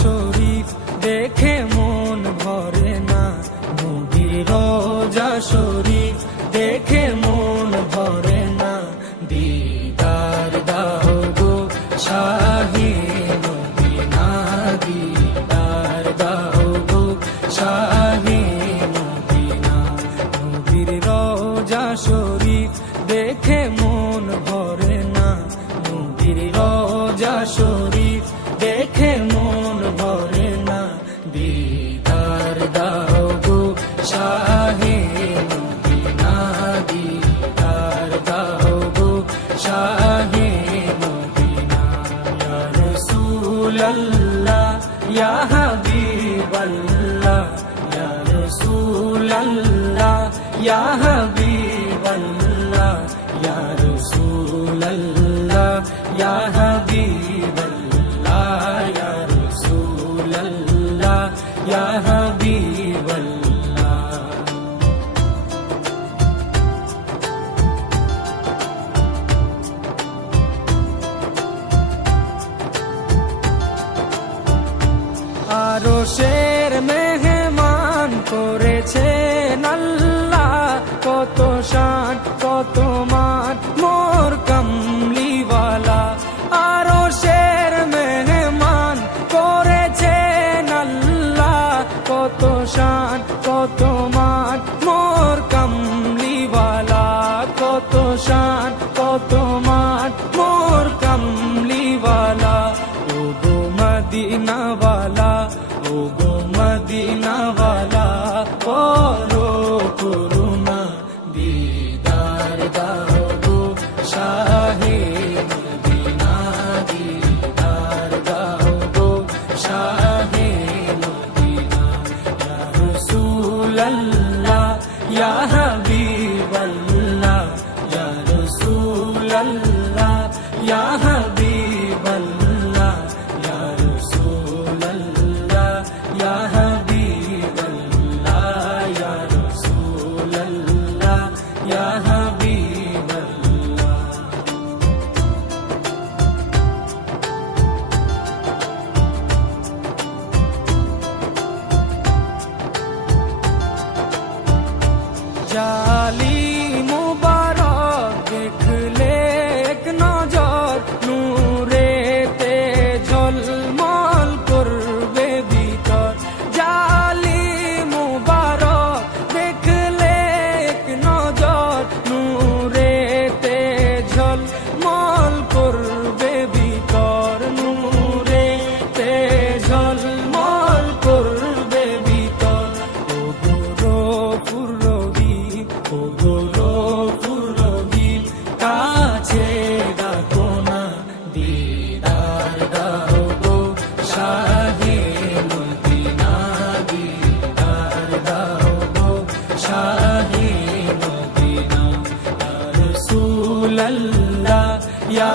শরীফ দেখে মন ভরে না, নবীর রোজা শরীফ দেখে মন ভরে না। দিদার দাও গো শাহে মদিনা, দিদার দাও গো শাহে মদিনা। নবীর রোজা শরীফ দেখে মন ভরে না, নবীর রোজা শরীফ দেখে মন ভরে না। দিদার দাও গো শাহে মদিনা, দিদার দাও গো শাহে মদিনা। ইয়া রাসূলাল্লাহ ইয়া হাবিবাল্লাহ, ইয়া রাসূলাল্লাহ ইয়া হাবিবাল্লাহ, ইয়া রাসূলাল্লাহ ইয়া হাবিবাল্লাহ, ইয়া রাসূলাল্লাহ ইয়া হাবিবাল্লাহ। আরশের মেহমান করেছেন আল্লাহ, কত শান কত মান মোর কামলিওয়ালা। আরশের মেহমান করেছেন আল্লাহ, কত শান কত মান মোর কামলিওয়ালা, কত শান কত মান মোর কামলিওয়ালা। ও গো মদিনাওয়ালা, ও গো মদিনাওয়ালা, করো করুণা, দিদার দাও গো শাহে মদিনা, দিদার দাও গো শাহে মদিনা। ইয়া রাসূলাল্লাহ ইয়া হাবিবাল্লাহ, ইয়া রাসূলাল্লাহ ইয়া হাবিবাল্লাহ, ইয়া রাসূলাল্লাহ ইয়া হাবিবাল্লাহ, ইয়া রাসূলাল্লাহ ইয়া হাবিবাল্লাহ। জালি মুবারক দেখলে এক নজর, নূরেতে ঝলমল করবে ভিতর। জালি মুবারক দেখলে এক নজর, নূরেতে ঝলমল করবে ভিতর, নূরেতে ঝলমল করবে ভিতর। ও গো রফুর রহিম, ও গো রফুর রহিম, কাছে ডাকো না, দিদার দাও গো শাহে মদিনা, দিদার দাও গো শাহে মদিনা। ইয়া রাসূলাল্লাহ ইয়া